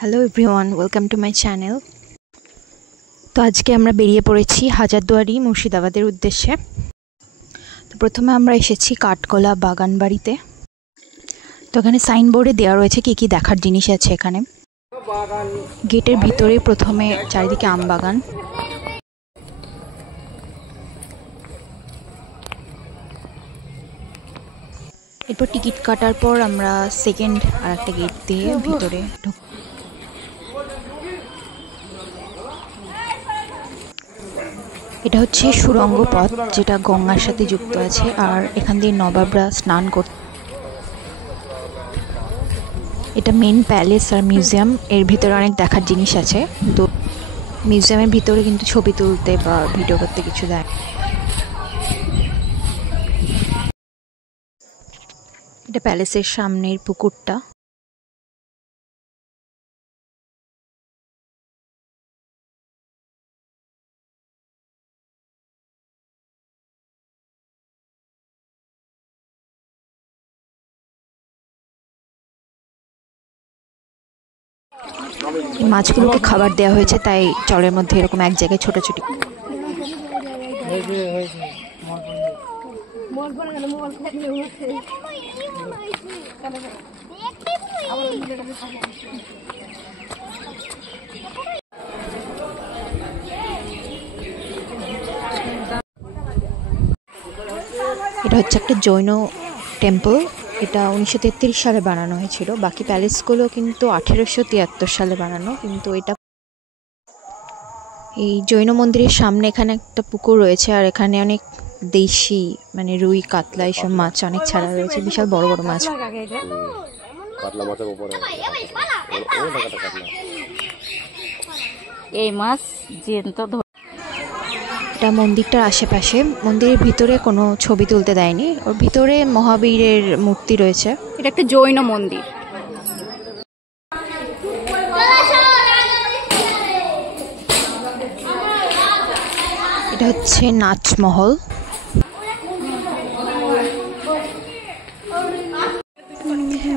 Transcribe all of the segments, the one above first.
Hello everyone, welcome to my channel. তো আজকে আমরা বেরিয়ে পড়েছি হাজারদুয়ারি মুর্শিদাবাদের উদ্দেশ্যে। তো প্রথমে আমরা এসেছি কাঠগোলা বাগান বাড়িতে। তো এখানে সাইনবোর্ডে দেওয়া রয়েছে কী কী দেখার জিনিস আছে এখানে। গেটের ভিতরে প্রথমে চারিদিকে আম বাগান, এরপর টিকিট কাটার পর আমরা সেকেন্ড আর একটা গেট দিয়ে ভিতরে ঢুক। এটা হচ্ছে সুড়ঙ্গ পথ যেটা গঙ্গার সাথে যুক্ত আছে, আর এখান দিয়ে নবাবরা স্নান করতে। এটা মেন প্যালেস আর মিউজিয়াম, এর ভিতরে অনেক দেখার জিনিস আছে। তো মিউজিয়ামের ভিতরে কিন্তু ছবি তুলতে বা ভিডিও করতে কিছু দেয়। এটা প্যালেসের সামনের পুকুরটা। মাছগুলোকে খাবার দেওয়া হয়েছে, তাই জলের মধ্যে এরকম এক জায়গায় ছোটাছুটি। এটা হচ্ছে একটা জৈন টেম্পল। এটা 1933 সালে বানানো হয়েছিল। বাকি প্যালেসগুলো কিন্তু 1873 সালে বানানো, কিন্তু এটা এই জৈন মন্দিরের সামনে এখানে একটা পুকুর রয়েছে, আর এখানে অনেক দেশি মানে রুই কাতলা এইসব মাছ অনেক ছাড়া রয়েছে, বিশাল বড় বড় মাছ। এই মাছ জ্যান্ত। এটা মন্দিরটার আশেপাশে। মন্দিরের ভিতরে কোনো ছবি তুলতে দেয়নি, ওর ভিতরে মহাবীরের মূর্তি রয়েছে। এটা একটা জৈন মন্দির। এটা হচ্ছে নাচমহল।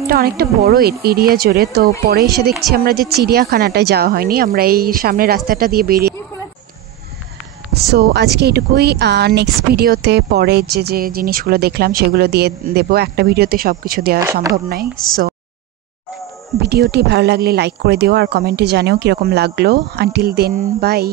এটা অনেকটা বড় এরিয়া জুড়ে। তো পরে এসে দেখছি আমরা যে চিড়িয়াখানাটায় যাওয়া হয়নি, আমরা এই সামনের রাস্তাটা দিয়ে বেরিয়ে। সো আজকে এটুকুই। নেক্সট ভিডিওতে পরে যে যে জিনিসগুলো দেখলাম সেগুলো দিয়ে দেবো। একটা ভিডিওতে সব কিছু দেওয়া সম্ভব নয়। সো ভিডিওটি ভালো লাগলে লাইক করে দিও, আর কমেন্টে জানিও কীরকম লাগলো। Until then, by.